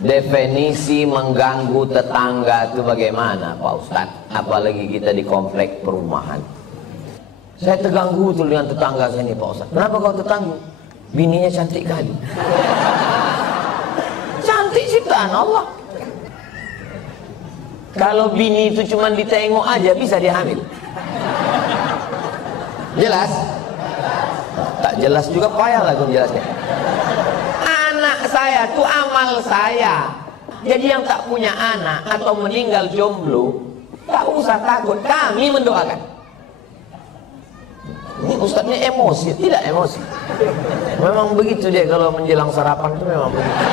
Definisi mengganggu tetangga itu bagaimana Pak Ustadz? Apalagi kita di komplek perumahan. Saya terganggu tuh dengan tetangga saya ini Pak Ustadz. Kenapa kau terganggu? Bininya cantik kali. Cantik ciptaan Allah. Kalau bini itu cuma ditengok aja bisa dia hamil. Jelas? Tak jelas juga payah lah jelasnya. Anak saya tuh amal saya. Jadi yang tak punya anak atau meninggal jomblo, tak usah takut, kami mendoakan. Ini ustadznya emosi, tidak emosi. Memang begitu dia kalau menjelang sarapan itu memang begitu.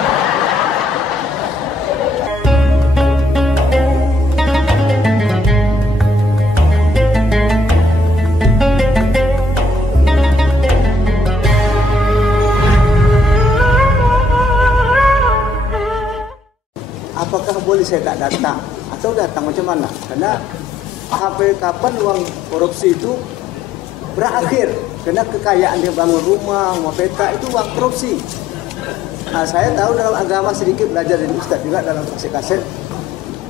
Apakah boleh saya tak datang atau datang macam mana? Karena sampai kapan uang korupsi itu berakhir? Karena kekayaan dia bangun rumah peta itu uang korupsi. Nah, saya tahu dalam agama sedikit belajar dari Ustaz juga dalam kaset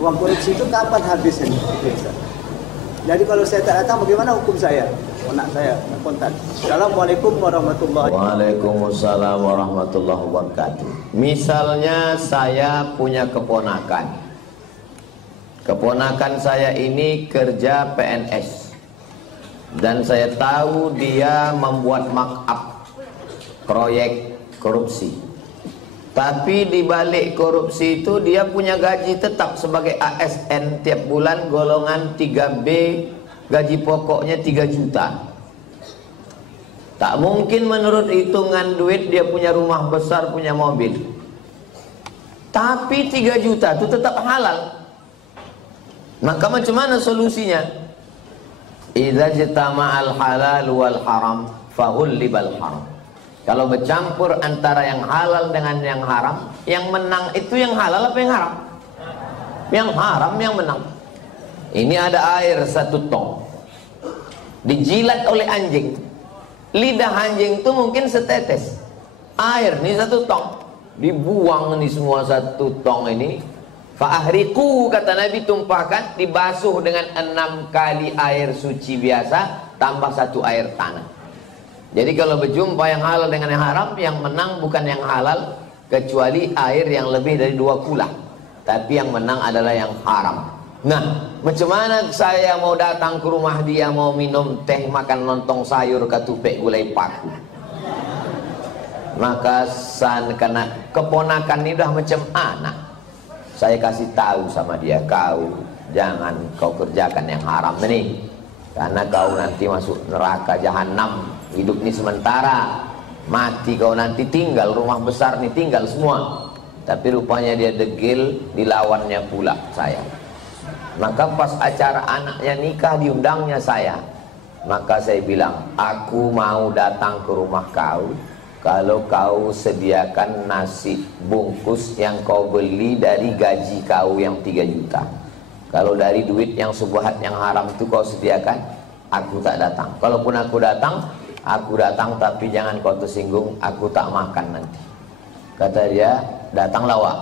uang korupsi itu kapan habisnya? Jadi kalau saya tak datang bagaimana hukum saya? Anak saya kontak. Assalamualaikum warahmatullahi wabarakatuh. Waalaikumsalam warahmatullahi wabarakatuh. Misalnya saya punya keponakan. Keponakan saya ini kerja PNS. Dan saya tahu dia membuat markup proyek korupsi. Tapi di balik korupsi itu dia punya gaji tetap sebagai ASN tiap bulan golongan 3B, gaji pokoknya 3 juta. Tak mungkin menurut hitungan duit dia punya rumah besar, punya mobil. Tapi 3 juta itu tetap halal. Maka macam mana solusinya? Idza jitama'al halal wal haram fahullibal haram. Kalau bercampur antara yang halal dengan yang haram, yang menang itu yang halal apa yang haram? Yang haram yang menang. Ini ada air 1 tong. Dijilat oleh anjing. Lidah anjing itu mungkin setetes. Air nih 1 tong. Dibuang nih semua 1 tong ini. Fa'ahriku kata Nabi, tumpahkan, dibasuh dengan 6 kali air suci biasa tambah 1 air tanah. Jadi kalau berjumpa yang halal dengan yang haram, yang menang bukan yang halal kecuali air yang lebih dari 2 kula. Tapi yang menang adalah yang haram. Nah, macam mana saya mau datang ke rumah dia, mau minum teh, makan lontong sayur, ketupek gulai paku? Maka karena keponakan ini udah macam anak, saya kasih tahu sama dia, kau jangan kau kerjakan yang haram ini, karena kau nanti masuk neraka jahanam. Hidup ini sementara, mati kau nanti tinggal rumah besar nih, tinggal semua. Tapi rupanya dia degil, dilawannya pula saya. Maka pas acara anaknya nikah diundangnya saya. Maka saya bilang, aku mau datang ke rumah kau kalau kau sediakan nasi bungkus yang kau beli dari gaji kau yang 3 juta. Kalau dari duit yang subhat yang haram itu kau sediakan, aku tak datang. Kalaupun aku datang tapi jangan kau tersinggung, aku tak makan nanti. Kata dia, datanglah Wak.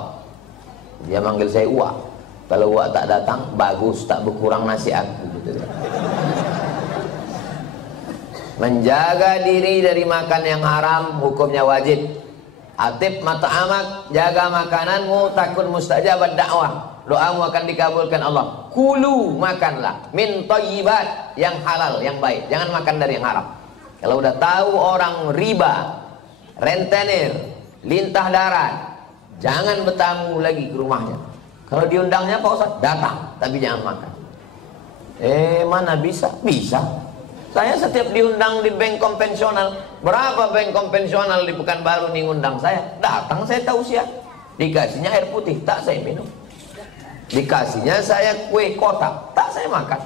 Dia manggil saya Wak. Kalau Wak tak datang, bagus, tak berkurang nasi aku gitu. Menjaga diri dari makan yang haram hukumnya wajib. Atib mata'amak, jaga makananmu, takun mustajabat dakwah, doamu akan dikabulkan Allah. Kulu, makanlah min thayyibat, yang halal, yang baik. Jangan makan dari yang haram. Kalau udah tahu orang riba, rentenir, lintah darat, jangan bertamu lagi ke rumahnya. Kalau diundangnya Pak Ustaz, datang, tapi jangan makan. Mana bisa? Bisa. Saya setiap diundang di bank konvensional, berapa bank konvensional di Pekanbaru nih undang saya, datang saya tausiah. Dikasihnya air putih, tak saya minum. Dikasihnya saya kue kotak, tak saya makan.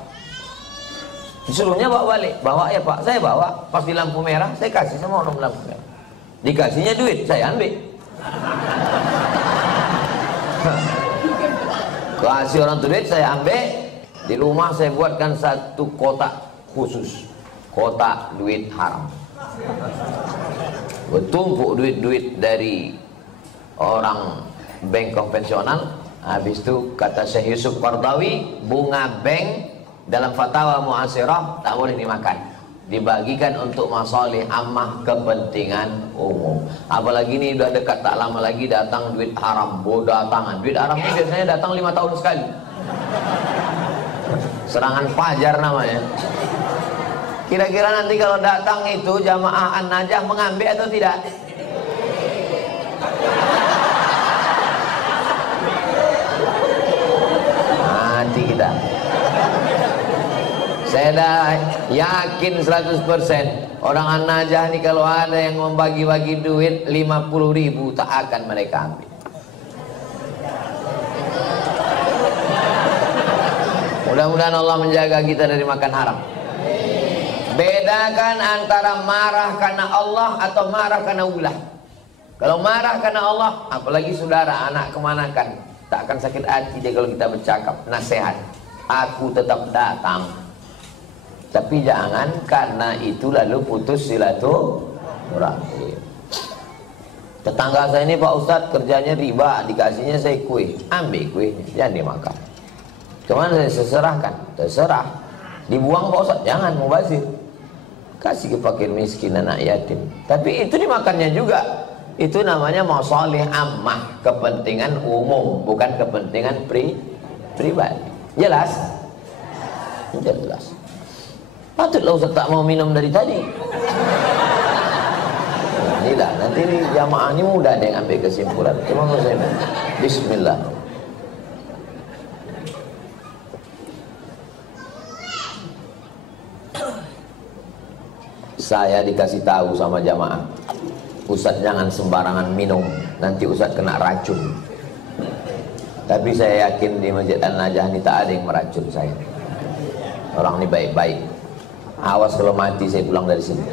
Disuruhnya bawa balik, bawa ya Pak, saya bawa. Pas di lampu merah, saya kasih sama orang lampu merah. Dikasihnya duit, saya ambil. Kasih orang duit, saya ambil. Di rumah saya buatkan 1 kotak khusus, kotak duit haram. Bertumpuk duit-duit dari orang bank konvensional. Habis itu kata Syekh Yusuf Qardawi, bunga bank dalam fatwa mu'asirah tak boleh dimakan, dibagikan untuk masalih ammah, kepentingan umum. Apalagi ini udah dekat, tak lama lagi datang duit haram, datangan duit haram ini biasanya datang 5 tahun sekali. Serangan fajar namanya. Kira-kira nanti kalau datang itu jamaah An-Najah mengambil atau tidak? Nanti kita. Saya dah yakin 100% orang An-Najah ini kalau ada yang membagi-bagi duit 50.000 tak akan mereka ambil. Mudah-mudahan Allah menjaga kita dari makan haram. Bedakan antara marah karena Allah atau marah karena ulah. Kalau marah karena Allah, apalagi saudara, anak kemanakan, tak akan sakit hati dia kalau kita bercakap, nasihat. Aku tetap datang. Tapi jangan karena itu lalu putus silaturahim. Tetangga saya ini Pak Ustadz kerjanya riba, dikasihnya saya kue, ambil kuenya, jangan dimakan. Cuman saya serahkan, terserah. Dibuang Pak Ustadz, jangan mubazir. Kasih ke fakir miskin, anak yatim. Tapi itu dimakannya juga. Itu namanya masalih ammah, kepentingan umum, bukan kepentingan pribadi. Jelas? Jelas. Patutlah Ustaz tak mau minum dari tadi. Inilah, nanti ini jamaah ini mudah ada yang ambil kesimpulan. Cuma saya Bismillah. Saya dikasih tahu sama jamaah, Ustaz jangan sembarangan minum, nanti Ustaz kena racun. Tapi saya yakin di Masjid An-Najah ini tak ada yang meracun saya. Orang ini baik-baik. Awas kalau mati saya pulang dari sini.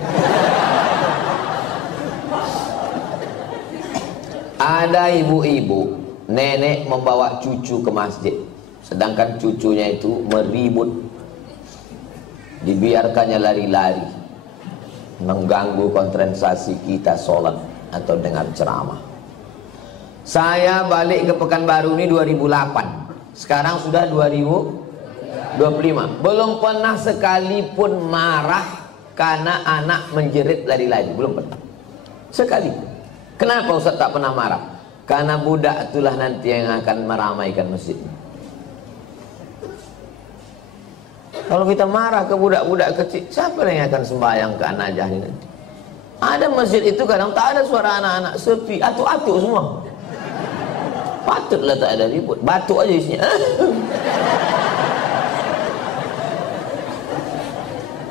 Ada ibu-ibu, nenek membawa cucu ke masjid, sedangkan cucunya itu meribut, dibiarkannya lari-lari, mengganggu konsentrasi kita sholat atau dengar ceramah. Saya balik ke Pekanbaru ini 2008, sekarang sudah 2025, belum pernah sekalipun marah karena anak menjerit lari-lari, belum pernah sekali. Kenapa Ustaz tak pernah marah? Karena budak itulah nanti yang akan meramaikan masjid. Kalau kita marah ke budak-budak kecil, siapa yang akan sembahyang ke An-Najah ini nanti? Ada masjid itu kadang tak ada suara anak-anak, sepi, atuk-atuk semua. Patutlah tak ada ribut, batuk aja isinya.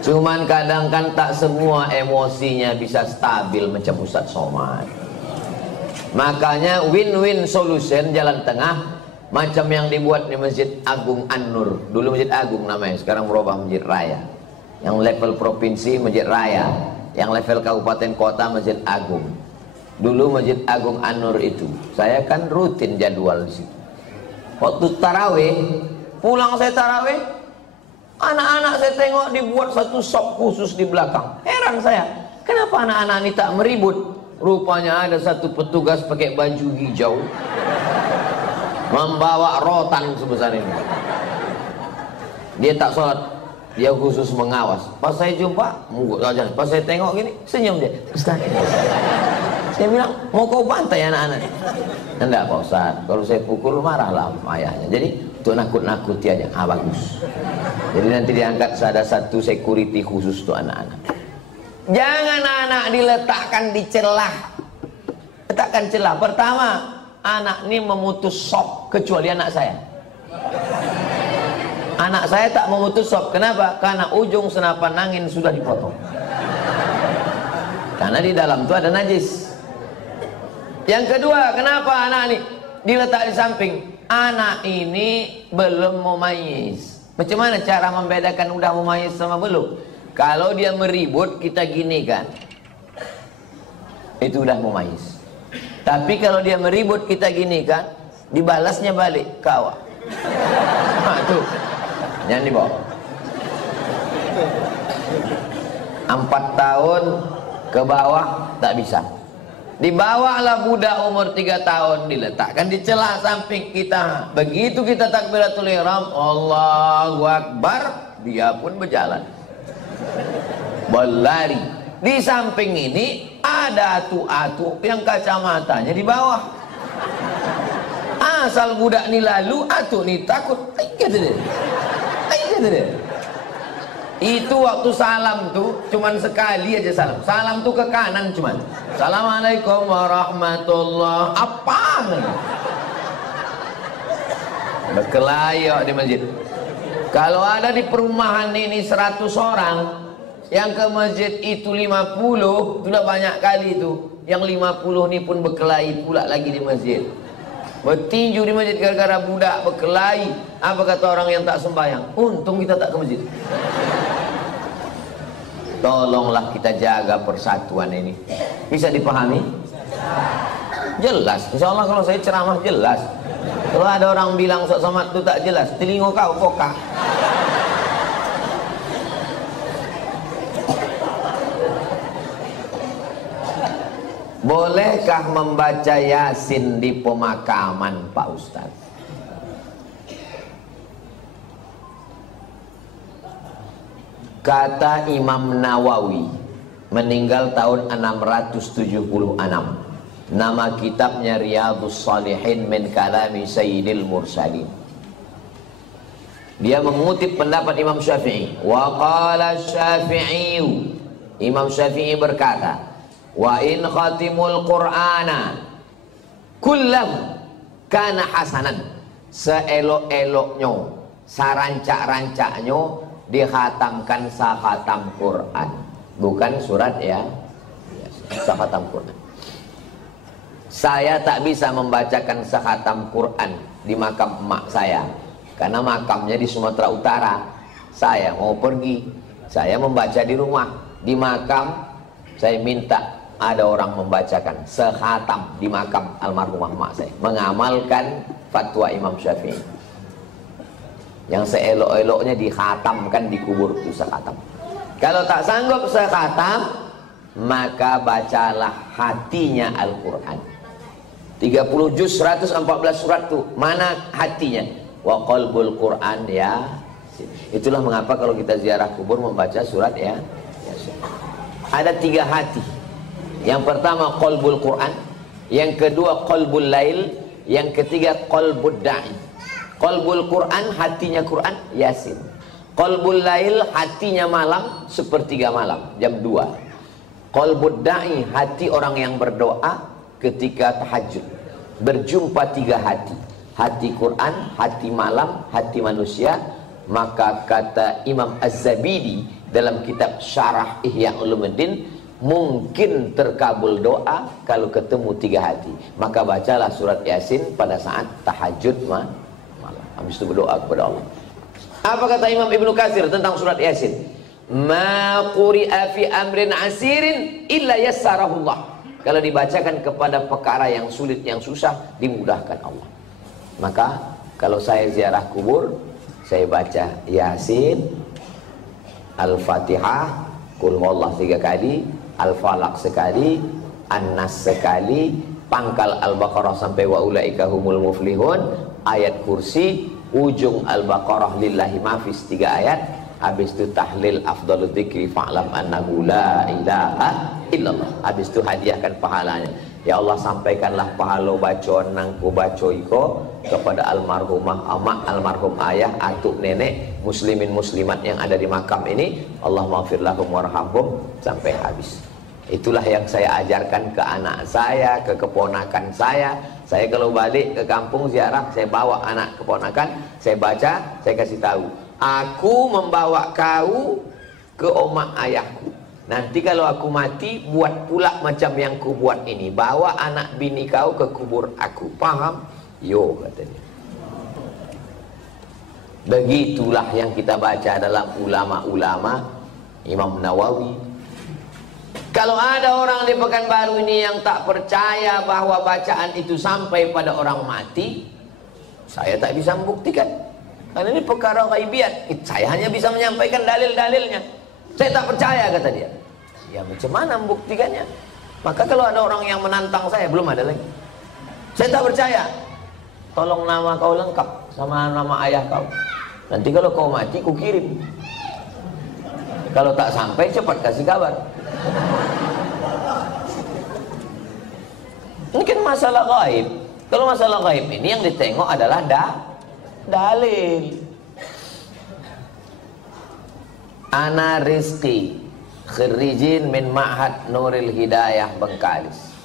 Cuman kadang kan tak semua emosinya bisa stabil macam Ustaz Somad. Makanya win-win solution, jalan tengah, macam yang dibuat di Masjid Agung An-Nur. Dulu Masjid Agung namanya, sekarang berubah Masjid Raya. Yang level provinsi Masjid Raya, yang level kabupaten kota Masjid Agung. Dulu Masjid Agung An-Nur itu, saya kan rutin jadwal di situ. Waktu tarawih, pulang saya tarawih, anak-anak saya tengok dibuat satu sop khusus di belakang. Heran saya, kenapa anak-anak ini tak meribut? Rupanya ada satu petugas pakai baju hijau, membawa rotan sebesar ini. Dia tak sholat, dia khusus mengawas. Pas saya jumpa, pas saya tengok gini, senyum dia. Ustaz, saya bilang, mau kau bantai anak-anak? Enggak Pak Ustaz, kalau saya pukul marahlah ayahnya. Jadi untuk nakut-nakuti aja. Bagus. Jadi nanti diangkat ada satu security khusus untuk anak-anak. Jangan anak diletakkan di celah. Letakkan celah. Pertama, anak ini memutus sop, kecuali anak saya. Anak saya tak memutus sop. Kenapa? Karena ujung senapan angin sudah dipotong. Karena di dalam itu ada najis. Yang kedua, kenapa anak ini diletak di samping? Anak ini belum memayis. Macam mana cara membedakan udah memayis sama belum? Kalau dia meribut, kita gini kan, itu udah memayis. Tapi kalau dia meribut, kita gini kan, dibalasnya balik, kawa. Nah, tuh, jangan dibawa. 4 tahun ke bawah tak bisa. Dibawalah budak umur 3 tahun, diletakkan di celah samping kita. Begitu kita takbiratul ihram, Allahu Akbar, dia pun berjalan, berlari. Di samping ini ada atu-atu yang kacamatanya di bawah. Asal budak ni lalu, atu ni takut. Kata dia. Itu waktu salam tuh cuman sekali aja salam. Salam tuh ke kanan cuman. Assalamualaikum warahmatullah. Apa? Berkelayok di masjid. Kalau ada di perumahan ini 100 orang, yang ke masjid itu 50, sudah banyak kali itu. Yang 50 ini pun berkelahi pula lagi di masjid. Bertinju di masjid gara-gara budak berkelahi. Apa kata orang yang tak sembahyang? Untung kita tak ke masjid. Tolonglah kita jaga persatuan ini. Bisa dipahami? Jelas. Insya Allah kalau saya ceramah jelas. Kalau ada orang bilang sok somat itu tak jelas, telinga kau kokak. Bolehkah membaca Yasin di pemakaman, Pak Ustaz? Kata Imam Nawawi, meninggal tahun 676. Nama kitabnya Riyadhus Shalihin min kalami Sayyidil Mursalin. Dia mengutip pendapat Imam Syafi'i. Wa qala Syafi'i, Imam Syafi'i berkata, wa in khatimul Qur'ana kullahu kana hasanan. Seelok-eloknya, sarancak-rancaknya dikhatamkan sakhatam Quran, bukan surat ya, sakhatam Quran. Saya tak bisa membacakan sakhatam Quran di makam emak saya karena makamnya di Sumatera Utara. Saya mau pergi, saya membaca di rumah. Di makam saya minta ada orang membacakan sekhatam di makam almarhumah emak saya, mengamalkan fatwa Imam Syafi'i. Yang seelok-eloknya dikhatamkan di kubur itu sekhatam. Kalau tak sanggup sekhatam, maka bacalah hatinya Al-Quran. 30 juz 114 surat tuh, mana hatinya? Wa qalbul Quran ya. Itulah mengapa kalau kita ziarah kubur membaca surat ya. Ada 3 hati. Yang pertama qalbul Quran, yang kedua qalbul lail, yang ketiga qalbud da'i. Qalbul Quran, hatinya Quran, Yasin. Qalbul lail, hatinya malam, sepertiga malam, jam 2. Qalbud da'i, hati orang yang berdoa ketika tahajud. Berjumpa 3 hati. Hati Quran, hati malam, hati manusia. Maka kata Imam Az-Zabidi dalam kitab Syarah Ihya Ulumuddin, mungkin terkabul doa kalau ketemu 3 hati. Maka bacalah surat Yasin pada saat tahajud malam. Habis itu berdoa kepada Allah. Apa kata Imam Ibnu Katsir tentang surat Yasin? Ma quri'a fi amrin asirin illa yassarahullah. Kalau dibacakan kepada perkara yang sulit, yang susah, dimudahkan Allah. Maka kalau saya ziarah kubur, saya baca Yasin, Al-Fatihah, Qul huwallahu 3 kali, Al-Falaq sekali, An-Nas sekali, pangkal Al-Baqarah sampai wa ulaika humul muflihun, ayat kursi, ujung Al-Baqarah lillahi mafis 3 ayat, habis itu tahlil afdalul dzikri fa'lam annahu la ilaha illallah, habis itu hadiahkan pahalanya. Ya Allah, sampaikanlah pahala bacaan nangku baca iko kepada almarhumah amak, almarhum ayah, atuk nenek, muslimin muslimat yang ada di makam ini. Allah maghfir lahum warhamhum sampai habis. Itulah yang saya ajarkan ke anak saya, ke keponakan saya. Saya kalau balik ke kampung ziarah, saya bawa anak keponakan, saya baca, saya kasih tahu. Aku membawa kau ke omak ayahku. Nanti kalau aku mati, buat pula macam yang ku buat ini. Bawa anak bini kau ke kubur aku. Paham? Yo, katanya. Begitulah yang kita baca dalam ulama-ulama Imam Nawawi. Kalau ada orang di Pekanbaru ini yang tak percaya bahwa bacaan itu sampai pada orang mati, saya tak bisa membuktikan. Karena ini perkara ghaibiyat. Saya hanya bisa menyampaikan dalil-dalilnya. Saya tak percaya, kata dia. Ya macam mana membuktikannya? Maka kalau ada orang yang menantang saya, belum ada lagi. Saya tak percaya. Tolong nama kau lengkap sama nama ayah kau. Nanti kalau kau mati, ku kirim. Kalau tak sampai, cepat kasih kabar. Ini kan masalah gaib. Kalau masalah gaib ini yang ditengok adalah dalil. Ana Rizki, khirijin min Ma'had Nuril Hidayah Bengkalis.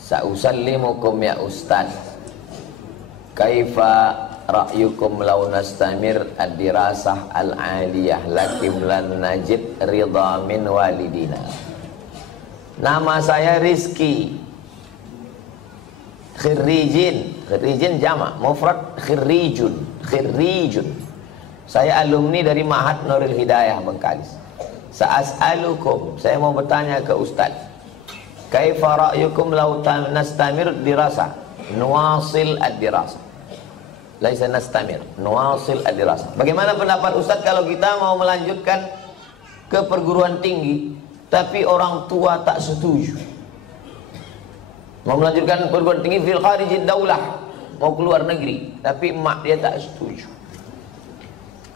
Sa'usallimukum ya Ustaz. Kaifa ra'yukum law nastamir ad-dirasah al-aliyah lakim lan najid ridha min walidina. Nama saya Rizki. Khirijin jamak, mufrad khirijun. Saya alumni dari Ma'had Nuril Hidayah Bengkalis. Sa'as'alukum, saya mau bertanya ke Ustaz. Kaifa ra'yukum law nastamir dirasah, nuwasil ad-dirasah. Laisa nastamir, nuwasil ad-dirasah. Bagaimana pendapat Ustaz kalau kita mau melanjutkan ke perguruan tinggi tapi orang tua tak setuju? Mau melanjutkan perguruan tinggi fil kharijid daulah, mau keluar negeri, tapi emak dia tak setuju.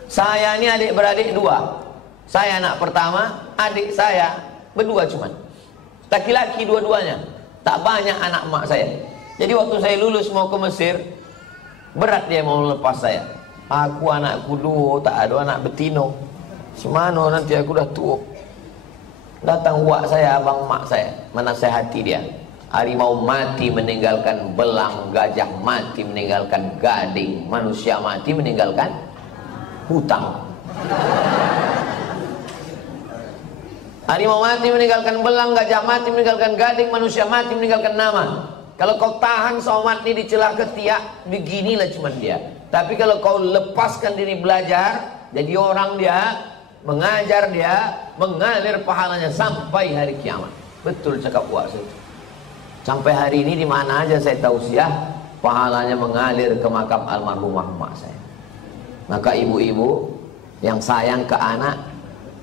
Saya ini adik-beradik dua. Saya anak pertama, adik saya berdua cuman. Laki-laki dua-duanya. Tak banyak anak emak saya. Jadi waktu saya lulus mau ke Mesir, berat dia mau lepas saya. Aku anakku dua, tak ada anak betino. Semana nanti aku dah tua. Datang uak saya, abang emak saya, menasehati dia. Harimau mati meninggalkan belang, gajah mati meninggalkan gading, manusia mati meninggalkan hutang. Harimau mati meninggalkan belang, gajah mati meninggalkan gading, manusia mati meninggalkan nama. Kalau kau tahan somat ini di celah ketiak, beginilah cuman dia. Tapi kalau kau lepaskan diri belajar, jadi orang dia, mengajar dia, mengalir pahalanya sampai hari kiamat. Betul cakap uak saya. Sampai hari ini di mana aja saya tausiah, pahalanya mengalir ke makam almarhumah emak saya. Maka ibu-ibu yang sayang ke anak,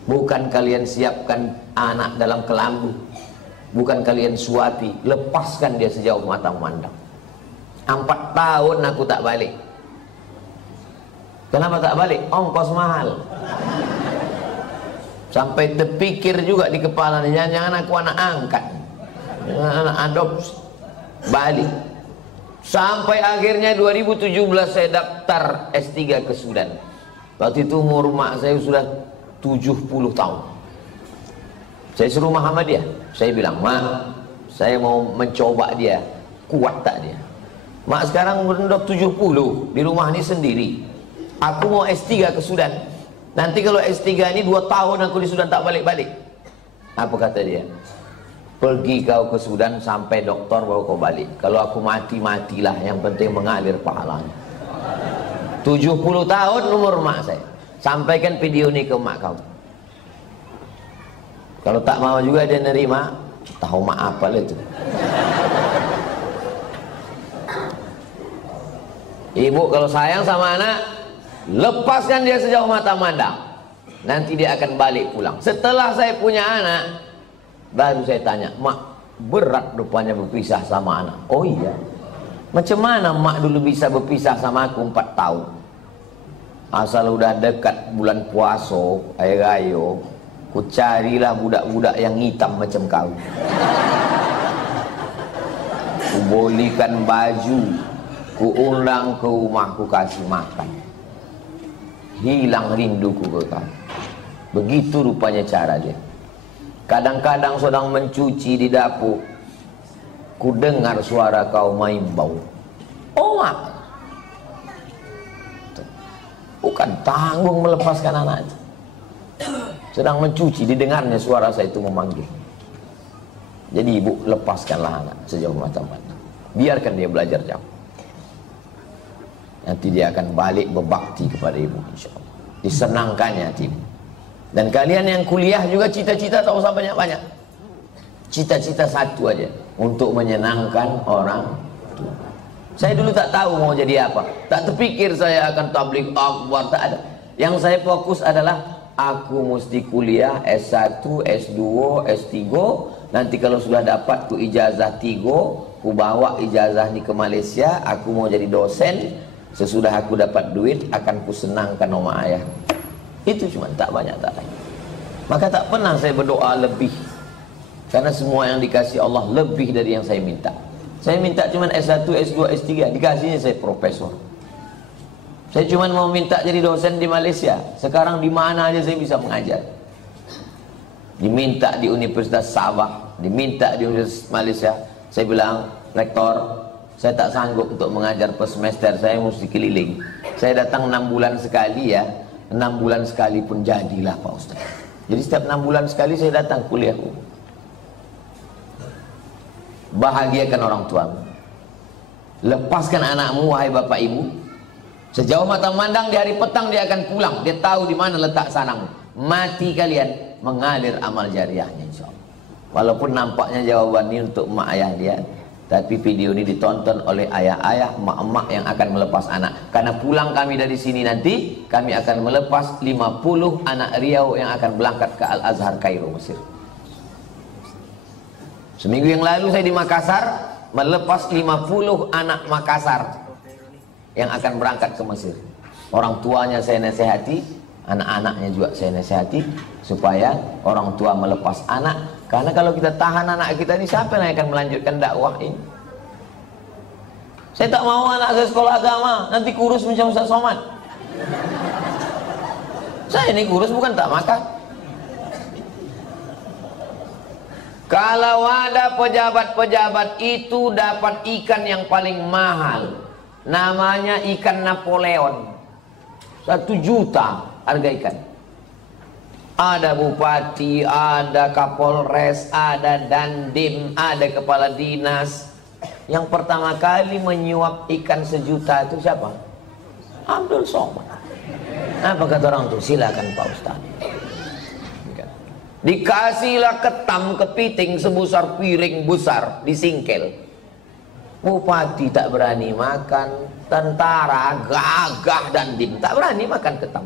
bukan kalian siapkan anak dalam kelambu, bukan kalian suapi, lepaskan dia sejauh mata memandang. 4 tahun aku tak balik. Kenapa tak balik? Ongkos mahal. Sampai terpikir juga di kepala, jangan-jangan aku anak angkat, anak adopsi. Balik. Sampai akhirnya 2017 saya daftar S3 ke Sudan. Waktu itu umur mak saya sudah 70 tahun. Saya suruh Muhammadiyah. Saya bilang, "Mak, saya mau mencoba dia, kuat tak dia?" Mak sekarang udah 70, di rumah ini sendiri. Aku mau S3 ke Sudan. Nanti kalau S3 ini 2 tahun aku di Sudan tak balik-balik. Apa kata dia? Pergi kau ke Sudan sampai doktor baru kau balik. Kalau aku mati, matilah, yang penting mengalir pahalanya. 70 tahun umur mak saya. Sampaikan video ini ke mak kau. Kalau tak mau juga dia nerima, tahu mak apa lah itu. Ibu kalau sayang sama anak, lepaskan dia sejauh mata mandang. Nanti dia akan balik pulang. Setelah saya punya anak, baru saya tanya, "Mak, berat rupanya berpisah sama anak." "Oh iya." "Macam mana mak dulu bisa berpisah sama aku 4 tahun? Asal udah dekat bulan puasa, air ayo, ku carilah budak-budak yang hitam macam kau. Ku belikan baju, ku undang ke rumah, ku kasih makan. Hilang rinduku ke kau." Begitu rupanya cara dia. Kadang-kadang sedang mencuci di dapur, ku dengar suara kau main bau. "Oh mak." Bukan tanggung melepaskan anak itu. Sedang mencuci, didengarnya suara saya itu memanggil. Jadi ibu, lepaskanlah anak sejauh mata-mata. Biarkan dia belajar jauh. Nanti dia akan balik berbakti kepada ibu, insya Allah. Disenangkannya hati ibu. Dan kalian yang kuliah juga cita-cita tak usah banyak-banyak. Cita-cita satu aja, untuk menyenangkan orang tua. Saya dulu tak tahu mau jadi apa. Tak terpikir saya akan tabligh akbar, tak ada. Yang saya fokus adalah aku mesti kuliah S1, S2, S3 nanti kalau sudah dapat ku ijazah 3, ku bawa ijazah ni ke Malaysia, aku mau jadi dosen, sesudah aku dapat duit akan ku senangkan oma ayah. Itu cuma, tak banyak, tak lain. Maka tak pernah saya berdoa lebih, karena semua yang dikasih Allah lebih dari yang saya minta. Saya minta cuma S1, S2, S3, dikasihnya saya profesor. Saya cuma mau minta jadi dosen di Malaysia, sekarang di mana aja saya bisa mengajar. Diminta di Universitas Sabah, diminta di Universitas Malaysia. Saya bilang, rektor, saya tak sanggup untuk mengajar per semester, saya mesti keliling. Saya datang 6 bulan sekali ya, 6 bulan sekali pun jadilah Pak Ustaz. Jadi setiap 6 bulan sekali saya datang kuliah. Bahagiakan orang tuamu, lepaskan anakmu wahai bapak ibu. Sejauh mata memandang di hari petang dia akan pulang, dia tahu di mana letak sarangmu. Mati kalian mengalir amal jariahnya insyaallah. Walaupun nampaknya jawaban ini untuk emak ayah dia, tapi video ini ditonton oleh ayah-ayah, emak-emak yang akan melepas anak. Karena pulang kami dari sini nanti, kami akan melepas 50 anak Riau yang akan berangkat ke Al-Azhar Kairo, Mesir. Seminggu yang lalu saya di Makassar, melepas 50 anak Makassar yang akan berangkat ke Mesir. Orang tuanya saya nasihati, anak-anaknya juga saya nasihati, supaya orang tua melepas anak. Karena kalau kita tahan anak kita ini, siapa yang akan melanjutkan dakwah ini? Saya tak mau anak saya sekolah agama, nanti kurus macam Ustaz Somad. Saya ini kurus bukan tak makan. Kalau ada pejabat-pejabat itu dapat ikan yang paling mahal, namanya ikan Napoleon, 1 juta harga ikan. Ada bupati, ada kapolres, ada dandim, ada kepala dinas. Yang pertama kali menyuap ikan 1 juta itu siapa? Abdul Somad. Apa kata orang tuh? Silakan Pak Ustaz. Dikasihlah ketam kepiting sebesar piring besar, disingkel. Bupati tak berani makan, tentara gagah dandim tak berani makan ketam.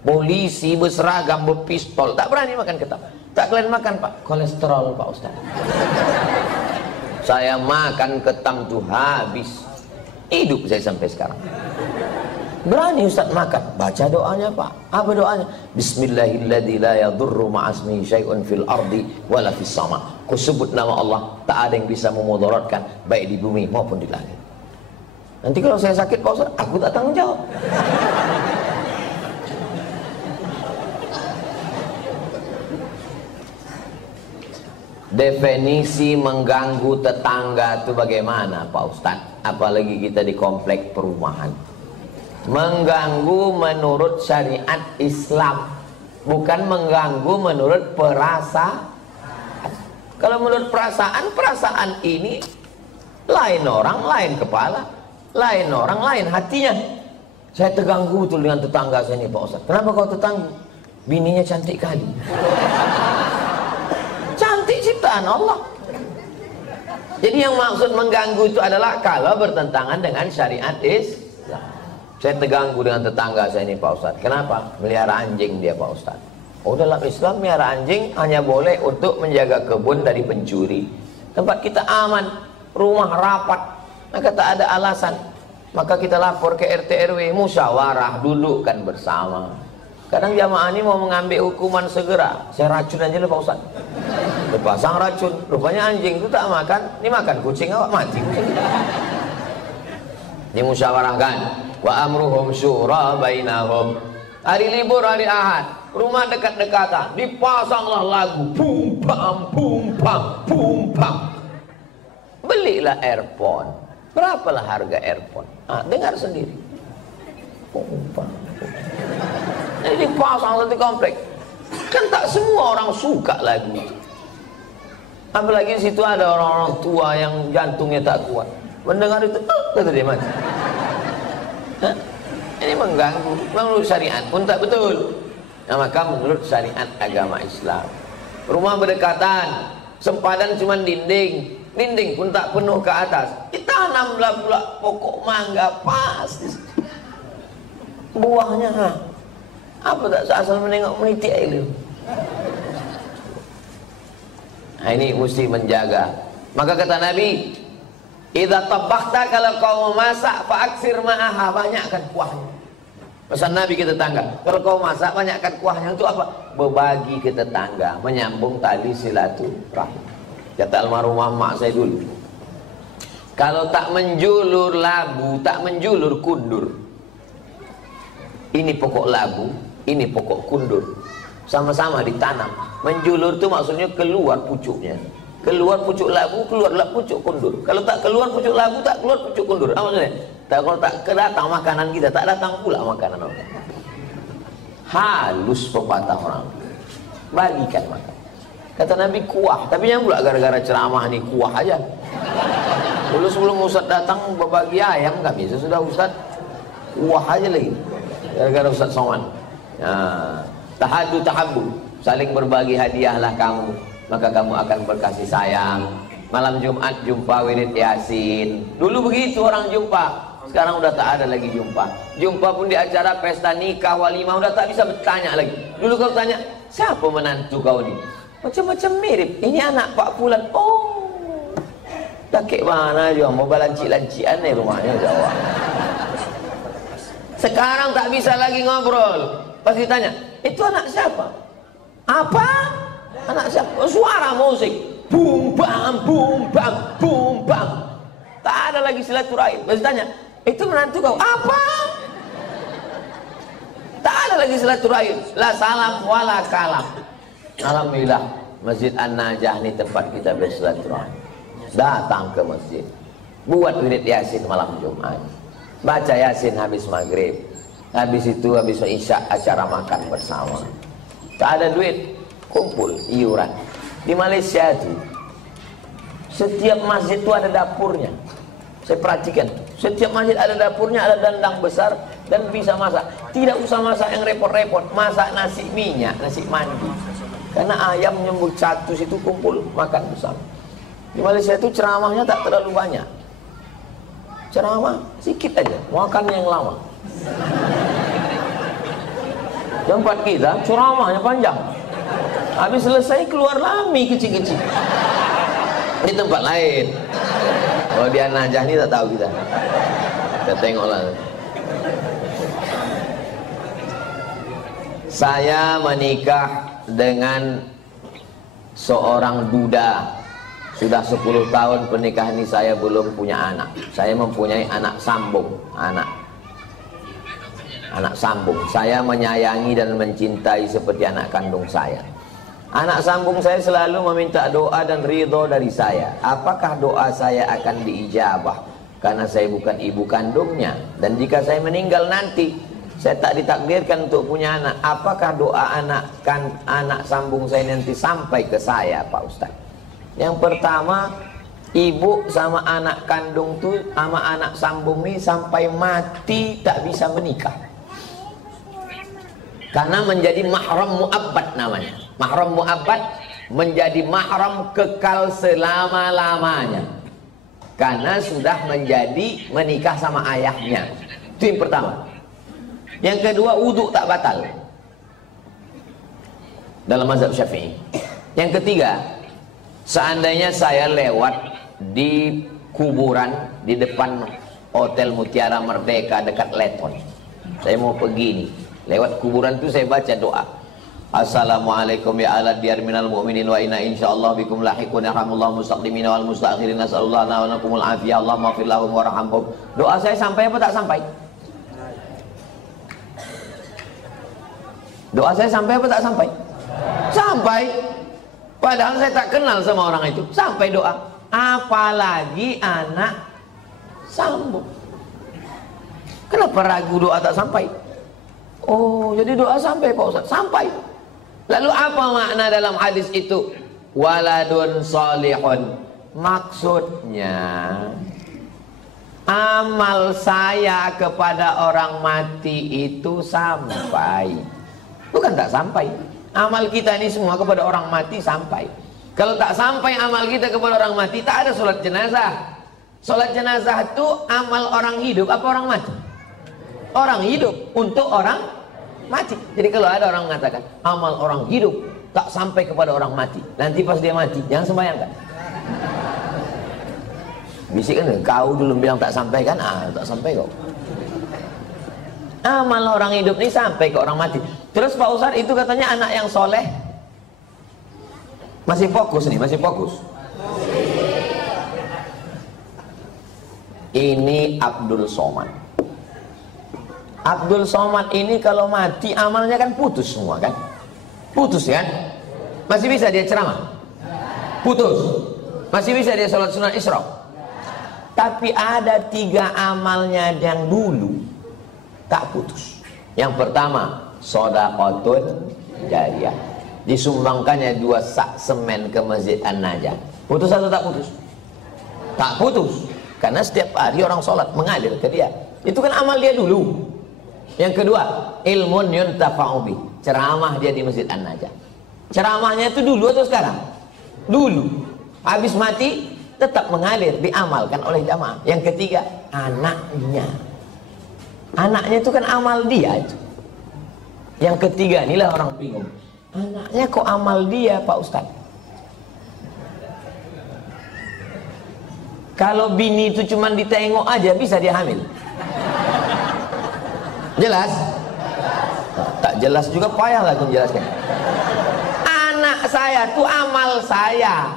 Polisi berseragam berpistol tak berani makan ketam. Tak kalian makan Pak, kolesterol Pak Ustaz. Saya makan ketam tuh habis, hidup saya sampai sekarang. Berani Ustaz makan, baca doanya Pak. Apa doanya? Bismillahilladzi la yadurru ma'asmihi syai'un fil ardi wala fis sama. Ku sebut nama Allah, tak ada yang bisa memudaratkan baik di bumi maupun di langit. Nanti kalau saya sakit Pak Ustaz, aku tak tanggung jawab. Definisi mengganggu tetangga itu bagaimana Pak Ustaz? Apalagi kita di komplek perumahan. Mengganggu menurut syariat Islam, bukan mengganggu menurut perasaan. Kalau menurut perasaan, perasaan ini lain orang, lain kepala, lain orang, lain hatinya. Saya terganggu betul dengan tetangga saya ini Pak Ustaz. Kenapa kau terganggu? Bininya cantik kali. Cantik ciptaan Allah. Jadi yang maksud mengganggu itu adalah kalau bertentangan dengan syariat Islam. Saya terganggu dengan tetangga saya ini Pak Ustaz. Kenapa? Melihara anjing dia Pak Ustaz. Oh, dalam Islam melihara anjing hanya boleh untuk menjaga kebun dari pencuri. Tempat kita aman, rumah rapat, maka tak ada alasan. Maka kita lapor ke RT RW, musyawarah, dudukkan bersama. Kadang jamaah ini mau mengambil hukuman segera, saya racun aja lah Pak Ustaz. Dipasang racun, rupanya anjing itu tak makan, ini makan kucing, awak mati kucing. Dimusyawarahkan. Wa amruhum syura bainahum. Hari libur, hari Ahad, rumah dekat-dekatan, dipasanglah lagu pum pam pum pam pum pam. Belilah earphone. Berapalah harga earphone? Dengar sendiri. Pum pam. Ini dipasang di komplek. Kan tak semua orang suka lagu itu. Apalagi di situ ada orang-orang tua yang jantungnya tak kuat. Mendengar itu, kata dia mati. Ini mengganggu. Menurut syariat pun tak betul. Nah, maka menurut syariat agama Islam, rumah berdekatan, sempadan cuma dinding, dinding pun tak penuh ke atas, ditanamlah pula pokok mangga pas. Buahnya apa tak asal menengok meniti air. Nah, ini mesti menjaga. Maka kata Nabi, idza tabakhta, kalau kau memasak, fa'aksir ma'aha, banyakkan kuahnya. Pesan Nabi ke tetangga, kalau kau masak banyakkan kuahnya. Untuk apa? Berbagi ke tetangga, menyambung tali silaturahim. Kata almarhumah mak saya dulu, kalau tak menjulur labu, tak menjulur kundur. Ini pokok labu, ini pokok kundur, sama-sama ditanam. Menjulur itu maksudnya keluar pucuknya. Keluar pucuk labu, keluarlah pucuk kundur. Kalau tak keluar pucuk labu, tak keluar pucuk kundur. Apa maksudnya? Kalau tak kedatang makanan kita, tak datang pula makanan orang. Halus pepatah orang. Bagikan makan. Kata Nabi kuah, tapi yang pula gara-gara ceramah nih kuah aja. Dulu sebelum Ustaz datang berbagi ayam kami, sesudah Ustaz kuah aja lagi. Gara-gara Ustaz Somad. Nah, tahadu tahabbu, saling berbagi hadiahlah kamu, maka kamu akan berkasih sayang. Malam Jumat jumpa wirid Yasin. Dulu begitu orang jumpa. Sekarang udah tak ada lagi jumpa. Jumpa pun di acara pesta nikah, walimah, udah tak bisa bertanya lagi. Dulu kau tanya, siapa menantu kau ni? Macam-macam mirip. Ini anak Pak Fulan. Oh, tak kek mana juga, mau balancik-lancian nih rumahnya Jawa. Sekarang tak bisa lagi ngobrol. Pasti tanya, itu anak siapa? Apa? Anak siapa? Suara musik. Bum bam, bum bam, bum bam. Tak ada lagi silaturahim. Pasti tanya, itu menantu kau? Apa? Tak ada lagi silaturahim. La salam wala kalam. Alhamdulillah, Masjid An-Najah ini tempat kita bersilaturahim. Datang ke masjid, buat wirid Yasin malam Jumat, baca Yasin habis maghrib. Habis itu habis isya acara makan bersama. Tak ada duit, kumpul iuran. Di Malaysia itu setiap masjid itu ada dapurnya. Saya perhatikan, setiap masjid ada dapurnya, ada dandang besar dan bisa masak. Tidak usah masak yang repot-repot, masak nasi minyak, nasi mandi. Karena ayam nyembur catus itu kumpul makan bersama. Di Malaysia itu ceramahnya tak terlalu banyak. Ceramah sedikit aja, makan yang lama. Tempat kita ceramahnya panjang. Habis selesai keluar lami kecil-kecil. Di tempat lain. Kalau di An-Najah ini tak tahu kita. Kita tengoklah. Saya menikah dengan seorang duda. Sudah 10 tahun pernikahan ini saya belum punya anak. Saya mempunyai anak sambung, anak sambung. Saya menyayangi dan mencintai seperti anak kandung saya. Anak sambung saya selalu meminta doa dan ridho dari saya. Apakah doa saya akan diijabah? Karena saya bukan ibu kandungnya. Dan jika saya meninggal nanti, saya tak ditakdirkan untuk punya anak. Apakah doa anak sambung saya nanti sampai ke saya, Pak Ustaz? Yang pertama, ibu sama anak kandung tuh sama anak sambung ini sampai mati tak bisa menikah. Karena menjadi mahram mu'abbad namanya. Mahram mu'abbad menjadi mahram kekal selama-lamanya. Karena sudah menjadi menikah sama ayahnya. Itu yang pertama. Yang kedua, wudhu tak batal dalam mazhab Syafi'i. Yang ketiga, seandainya saya lewat di kuburan di depan Hotel Mutiara Merdeka dekat Leton, saya mau pergi nih, lewat kuburan itu saya baca doa, Assalamualaikum ya ala diyar minal mu'minin wa inna insyaallah bikum lahiqun yarhamullahu mustaqdimin wal mustakhirin nasallallahu wa nakumul afiyah Allahumma fir lahum warhamhum. Doa saya sampai apa tak sampai? Doa saya sampai apa tak sampai? Sampai. Padahal saya tak kenal sama orang itu. Sampai doa. Apalagi anak sambung. Kenapa ragu doa tak sampai? Oh, jadi doa sampai Pak Ustaz? Sampai. Lalu apa makna dalam hadis itu? Waladun salihun. Maksudnya amal saya kepada orang mati itu sampai. Bukan tak sampai. Amal kita ini semua kepada orang mati sampai. Kalau tak sampai amal kita kepada orang mati, tak ada sholat jenazah. Sholat jenazah itu amal orang hidup apa orang mati? Orang hidup untuk orang mati. Jadi kalau ada orang mengatakan amal orang hidup tak sampai kepada orang mati. Nanti pas dia mati, jangan sembahyangkan. Bisik kan, kau dulu bilang tak sampai kan? Tak sampai kok. Amal orang hidup ini sampai ke orang mati. Terus Pak Ustadz itu katanya anak yang soleh. Masih fokus nih, masih fokus. Ini Abdul Somad. Abdul Somad ini kalau mati amalnya kan putus semua kan? Putus kan? Masih bisa dia ceramah? Putus. Masih bisa dia sholat sunat Isra? Tapi ada 3 amalnya yang dulu tak putus. Yang pertama, shadaqatun jariyah. Disumbangkannya 2 sak semen ke Masjid An-Najah. Putus atau tak putus? Tak putus. Karena setiap hari orang sholat mengalir ke dia. Itu kan amal dia dulu. Yang kedua, ilmun yuntafa'u bih. Ceramah dia di Masjid An-Najah. Ceramahnya itu dulu atau sekarang? Dulu. Habis mati tetap mengalir, diamalkan oleh jamaah. Yang ketiga, anaknya. Anaknya itu kan amal dia itu. Yang ketiga, inilah orang bingung. Anaknya kok amal dia, Pak Ustadz? Kalau bini itu cuma ditengok aja bisa dia hamil. Jelas? Tak jelas juga payah lah aku menjelaskan. Anak saya tuh amal saya.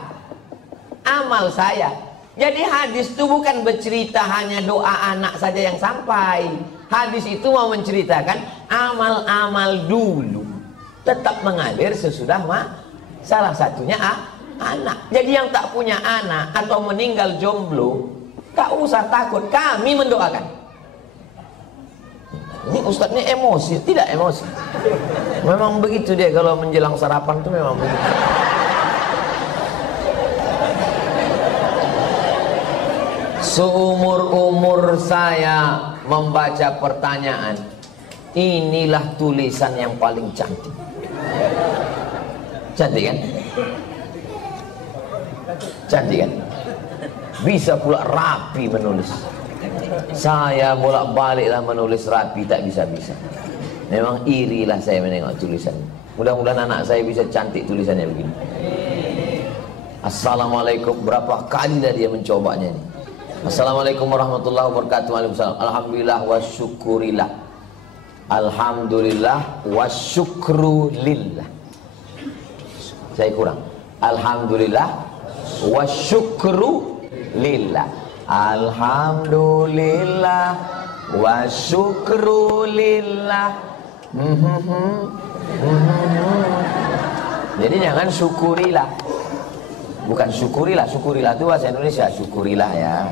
Amal saya. Jadi hadis itu bukan bercerita hanya doa anak saja yang sampai. Hadis itu mau menceritakan amal-amal dulu tetap mengalir sesudah salah satunya anak. Jadi yang tak punya anak atau meninggal jomblo, tak usah takut, kami mendoakan. Ini ustadznya emosi, tidak emosi. Memang begitu dia kalau menjelang sarapan itu memang begitu. Seumur-umur saya membaca pertanyaan, inilah tulisan yang paling cantik. Cantik kan? Cantik kan? Bisa pula rapi menulis. Saya bolak-baliklah menulis rapi, tak bisa-bisa. Memang irilah saya menengok tulisan. Mudah-mudahan anak saya bisa cantik tulisannya begini. Assalamualaikum, berapa kali dah dia mencobanya nih. Assalamualaikum warahmatullahi wabarakatuh. Waalaikumsalam. Alhamdulillah wa syukurillah. Alhamdulillah wa syukru lillah. Saya kurang. Alhamdulillah wa syukru lillah. Alhamdulillah wa syukru lillah. Jadi jangan syukurilah. Bukan syukurilah. Syukurilah itu bahasa Indonesia. Syukurilah ya.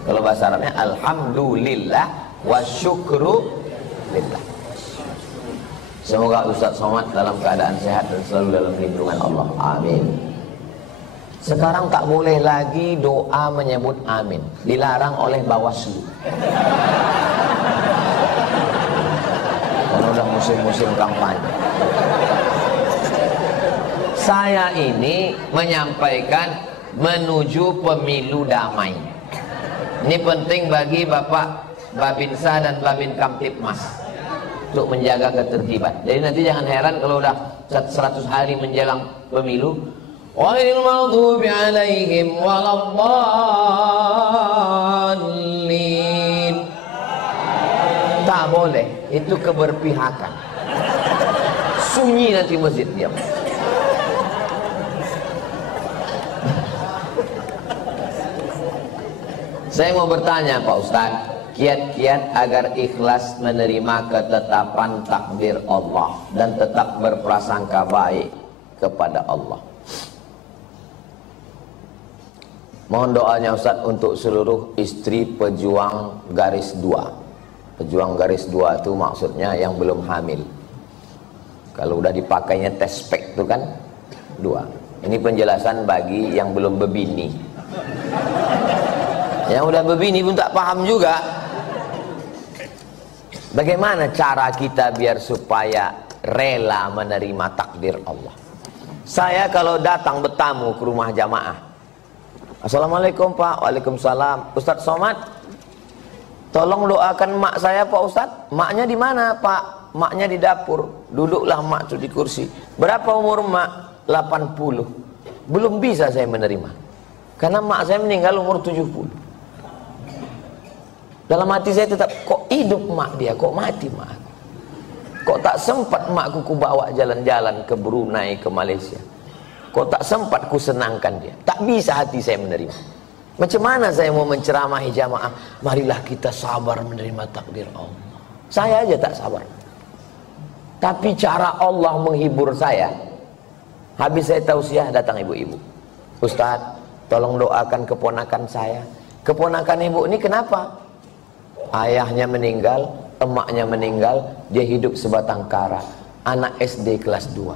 Kalau bahasa Arabnya alhamdulillah wa syukru lillah. Semoga Ustaz Somad dalam keadaan sehat dan selalu dalam lindungan Allah. Amin. Sekarang tak boleh lagi doa menyebut amin. Dilarang oleh Bawaslu. Karena udah musim-musim kampanye. Saya ini menyampaikan menuju pemilu damai. Ini penting bagi Bapak Babinsa dan Babin Kamtipmas untuk menjaga ketertiban. Jadi nanti jangan heran kalau udah 100 hari menjelang pemilu, ghairil maghdubi alaihim waladdallin. Tak boleh, itu keberpihakan. Sunyi nanti masjid diam. Saya mau bertanya Pak Ustaz, kiat-kiat agar ikhlas menerima ketetapan takdir Allah dan tetap berprasangka baik kepada Allah. Mohon doanya Ustaz untuk seluruh istri pejuang garis 2. Pejuang garis 2 itu maksudnya yang belum hamil. Kalau udah dipakainya tes spek itu kan 2. Ini penjelasan bagi yang belum berbini. Yang udah berbini pun tak paham juga. Bagaimana cara kita biar supaya rela menerima takdir Allah? Saya kalau datang bertamu ke rumah jamaah, Assalamualaikum Pak. Waalaikumsalam. Ustadz Somad, tolong doakan mak saya Pak Ustadz. Maknya di mana Pak? maknya di dapur. Duduklah mak tuh di kursi. Berapa umur mak? 80. Belum bisa saya menerima. Karena mak saya meninggal umur 70. Dalam hati saya tetap, kok hidup mak dia, kok mati mak aku? Kok tak sempat makku ku bawa jalan-jalan ke Brunei, ke Malaysia? Kok tak sempat ku senangkan dia? Tak bisa hati saya menerima. Macam mana saya mau menceramahi jamaah? Marilah kita sabar menerima takdir Allah. Saya aja tak sabar. Tapi cara Allah menghibur saya. Habis saya tausiah, datang ibu-ibu. Ustaz, tolong doakan keponakan saya. Keponakan ibu ini kenapa? Ayahnya meninggal, emaknya meninggal, dia hidup sebatang kara. Anak SD kelas 2.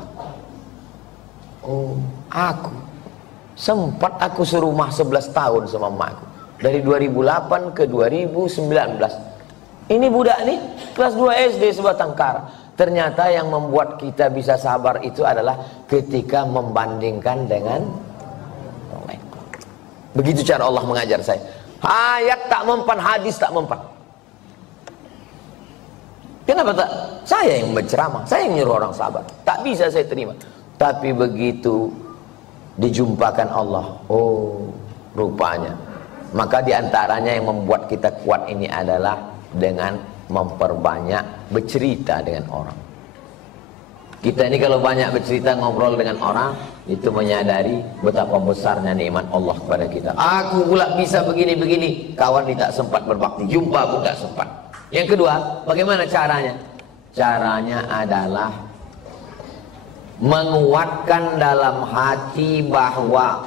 Oh, aku sempat aku serumah 11 tahun sama emakku. Dari 2008 ke 2019. Ini budak nih kelas 2 SD sebatang kara. Ternyata yang membuat kita bisa sabar itu adalah ketika membandingkan dengan orang lain. Begitu cara Allah mengajar saya. Ayat tak mempan, hadis tak mempan. Kenapa tak? Saya yang berceramah, saya yang nyuruh orang sabar. Tak bisa saya terima. Tapi begitu dijumpakan Allah, oh rupanya. Maka diantaranya yang membuat kita kuat ini adalah dengan memperbanyak bercerita dengan orang. Kita ini kalau banyak bercerita, ngobrol dengan orang, itu menyadari betapa besarnya nikmat Allah kepada kita. Aku pula bisa begini-begini, kawan ini tak sempat berbakti, jumpa pun tak sempat. Yang kedua, bagaimana caranya? Caranya adalah menguatkan dalam hati bahwa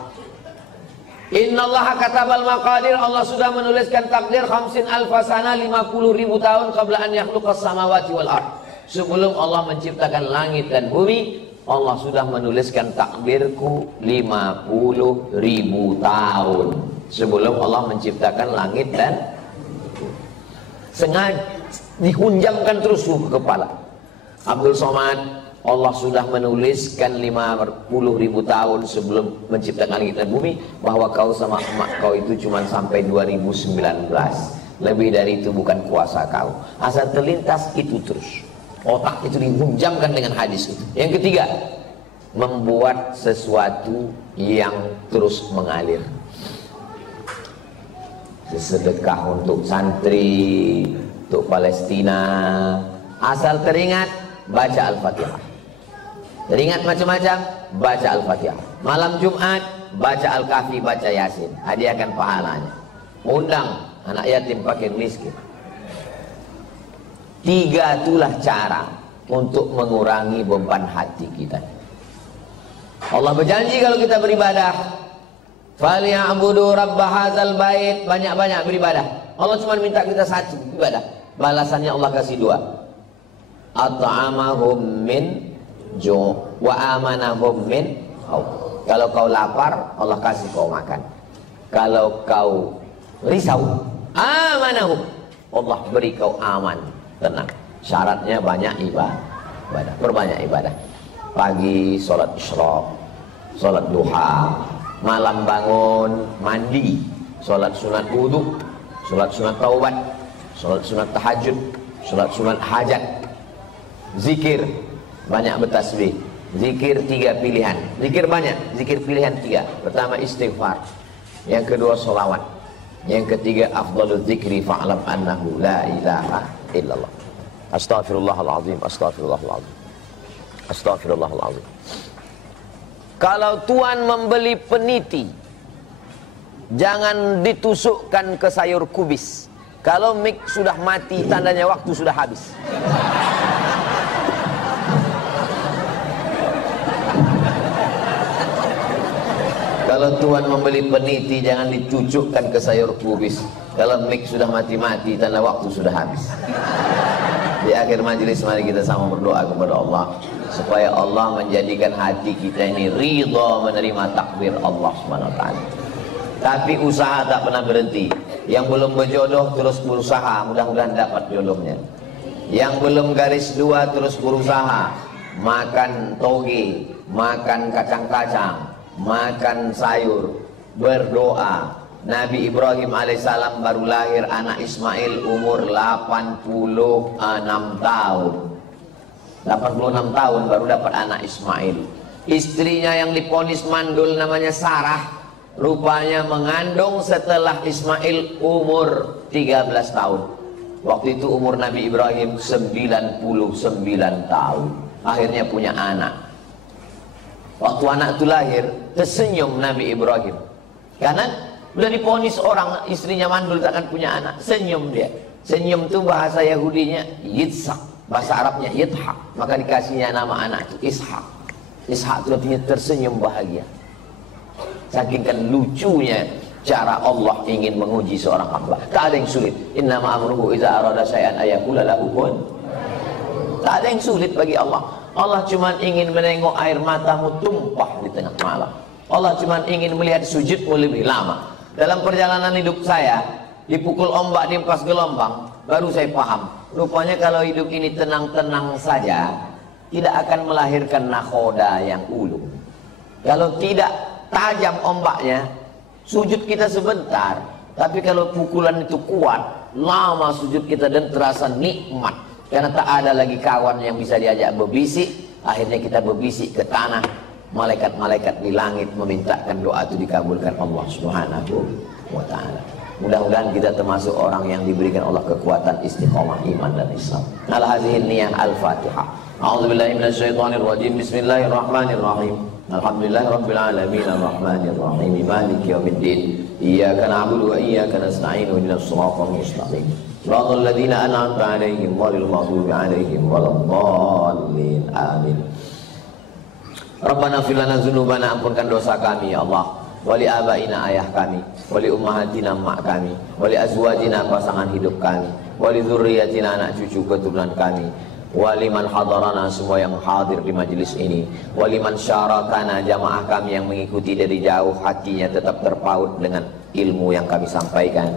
innallaha katabal maqadir, Allah sudah menuliskan takdir 50.000 sana, 50.000 tahun qabla an yakhluqas samawati wal ard. Sebelum Allah menciptakan langit dan bumi, Allah sudah menuliskan takdirku 50.000 tahun sebelum Allah menciptakan langit dan sengaja dihunjamkan terus ke kepala. Abdul Somad, Allah sudah menuliskan 50.000 tahun sebelum menciptakan langit dan bumi bahwa kau sama emak kau itu cuma sampai 2019. Lebih dari itu bukan kuasa kau. Asal terlintas itu terus. Otak itu dihunjamkan dengan hadis itu. Yang ketiga, membuat sesuatu yang terus mengalir. Sedekah untuk santri, untuk Palestina. Asal teringat, baca Al-Fatihah. Teringat macam-macam, baca Al-Fatihah. Malam Jumat, baca Al-Kahfi, baca Yasin. Hadiahkan pahalanya. Undang anak yatim fakir miskin. 3 itulah cara untuk mengurangi beban hati kita. Allah berjanji kalau kita beribadah, falyabudu rabb hadzal bait, banyak-banyak beribadah. Allah cuma minta kita satu, ibadah. Balasannya Allah kasih 2. At'amahum min ju' wa amanahum min khawf. Kalau kau lapar, Allah kasih kau makan. Kalau kau risau, amanahum, Allah beri kau aman, tenang. Syaratnya banyak ibadah, perbanyak ibadah. Pagi sholat isyraq, sholat duha, malam bangun mandi, sholat sunat wudu, sholat sunat taubat, sholat sunat tahajud, sholat sunat hajat, zikir, banyak bertasbih. Zikir 3 pilihan, zikir banyak, zikir pilihan 3. Pertama istighfar, yang kedua sholawat, yang ketiga afdalul zikri fa'lam annahu la ilaha illallah. Astaghfirullahaladzim, astaghfirullahaladzim, astaghfirullahaladzim. Kalau tuan membeli peniti, jangan ditusukkan ke sayur kubis. Kalau mik sudah mati, tandanya waktu sudah habis. Kalau tuan membeli peniti, jangan dicucukkan ke sayur kubis. Kalau mik sudah mati-mati, tanda waktu sudah habis. Di akhir majelis mari kita sama berdoa kepada Allah supaya Allah menjadikan hati kita ini ridha menerima takdir Allah SWT. Tapi usaha tak pernah berhenti. Yang belum berjodoh terus berusaha, mudah-mudahan dapat jodohnya. Yang belum garis 2 terus berusaha, makan toge, makan kacang-kacang, makan sayur, berdoa. Nabi Ibrahim alaihissalam baru lahir anak Ismail umur 86 tahun. 86 tahun baru dapat anak Ismail. Istrinya yang diponis mandul namanya Sarah, rupanya mengandung setelah Ismail umur 13 tahun. Waktu itu umur Nabi Ibrahim 99 tahun. Akhirnya punya anak. Waktu anak itu lahir, tersenyum Nabi Ibrahim. Karena udah diponis orang istrinya mandul takkan punya anak, senyum dia. Senyum itu bahasa Yahudinya Yitzhak, bahasa Arabnya Yithak. Maka dikasihnya nama anak itu Ishak. Ishak itu artinya tersenyum bahagia. Saking kan lucunya cara Allah ingin menguji seorang hamba. Tak ada yang sulit. Innama amruhu iza arada syai'an ayaqula lahu kun. Tak ada yang sulit bagi Allah. Allah cuma ingin menengok air matamu tumpah di tengah malam. Allah cuma ingin melihat sujudmu lebih lama. Dalam perjalanan hidup saya, dipukul ombak, diempas gelombang, baru saya paham. Rupanya kalau hidup ini tenang-tenang saja, tidak akan melahirkan nakhoda yang ulung. Kalau tidak tajam ombaknya, sujud kita sebentar. Tapi kalau pukulan itu kuat, lama sujud kita dan terasa nikmat. Karena tak ada lagi kawan yang bisa diajak berbisik. Akhirnya kita berbisik ke tanah. Malaikat-malaikat di langit memintakan doa itu dikabulkan Allah Subhanahu wa ta'ala. Mudah-mudahan kita termasuk orang yang diberikan Allah kekuatan istiqomah iman dan Islam. Al-hadhihi niyah al-Fatihah. A'udzubillahi minasyaitonir rajim. Bismillahirrahmanirrahim. Alhamdulillahirabbil alamin arrahmanir rahim maliki yaumiddin. Iyyaka na'budu wa iyyaka nasta'in ihdinas siratal mustaqim. Shiratal ladzina an'amta 'alaihim ghairil maghdubi 'alaihim waladdallin. Amin. Rabbana fir lana dzunubana, ampunkan dosa kami ya Allah. Wali abaina, ayah kami. Wali ummahatina, mak kami. Wali azwajina, pasangan hidup kami. Wali dzurriyyatina, anak cucu keturunan kami. Wali man hadarana, semua yang hadir di majelis ini. Wali man syarakana, jamaah kami yang mengikuti dari jauh, hatinya tetap terpaut dengan ilmu yang kami sampaikan.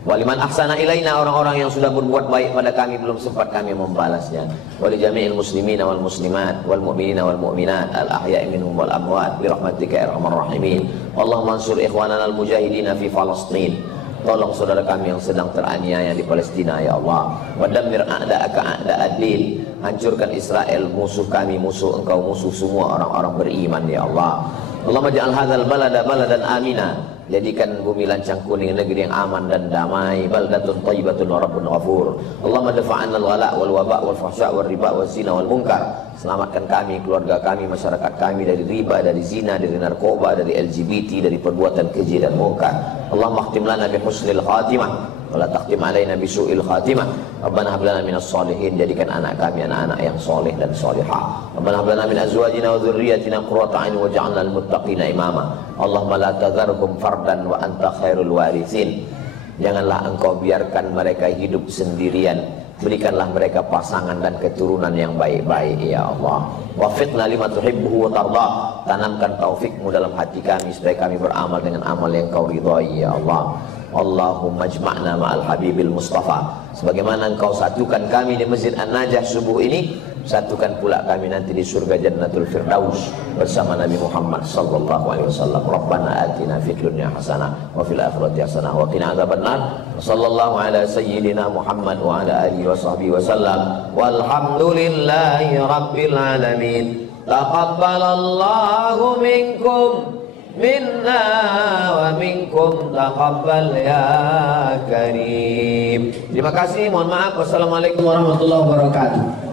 Waliman ahsana ilaina, orang-orang yang sudah berbuat baik pada kami belum sempat kami membalasnya. Wali jami'il muslimina wal muslimat wal mu'minina wal mu'minat al ahya'i minhum wal amwat bi rahmatika ya arhamar rahimin. Allahumma ansur ikhwanana al mujahidina fi Palestin. Tolong saudara kami yang sedang teraniaya di Palestina ya Allah. Wa dammir a'da'aka a'da'ad-din. Hancurkan Israel, musuh kami, musuh engkau, musuh semua orang-orang beriman ya Allah. Allahumma ja'al hadzal balada baladan amina. Jadikan bumi Lancang Kuning negeri yang aman dan damai. Baldatun thayyibatun wa rabbun ghafur. Allahumma dafa'anna al-wala' wal waba' wal fahsya' wal riba wal zina wal munkar. Selamatkan kami, keluarga kami, masyarakat kami dari riba, dari zina, dari narkoba, dari LGBT, dari perbuatan keji dan munkar. Allahumma khtim lana bi husnil khatimah wa la taqtim alaina bi su'il khatimah. Rabbana hab lana minas shalihin, jadikan anak kami anak-anak yang soleh dan solehah. Rabbana hab lana min azwajina wa dzurriyyatina qurrata a'yun waj'alna lil muttaqina imama. Allahumma la tadharhum fardan wa anta khairul warithin. Janganlah engkau biarkan mereka hidup sendirian, berikanlah mereka pasangan dan keturunan yang baik-baik ya Allah. Wafiqna lima tuhibbuhu wa tarda. Tanamkan taufikmu dalam hati kami supaya kami beramal dengan amal yang kau ridhai ya Allah. Allahumma jma'na ma'al habibil mustafa. Sebagaimana engkau satukan kami di Masjid An-Najah subuh ini, satukan pula kami nanti di surga Jannatul Firdaus bersama Nabi Muhammad sallallahu alaihi wasallam. Rabbana atina fid dunya hasanah wa fil akhirati hasanah wa qina adzabannar. Sallallahu ala sayyidina Muhammad wa ala alihi wa sahbihi wasallam. Walhamdulillahi rabbil alamin. Taqabbalallahu minkum minna wa minkum taqabbal ya karim. Terima kasih, mohon maaf. Wassalamualaikum warahmatullahi wabarakatuh.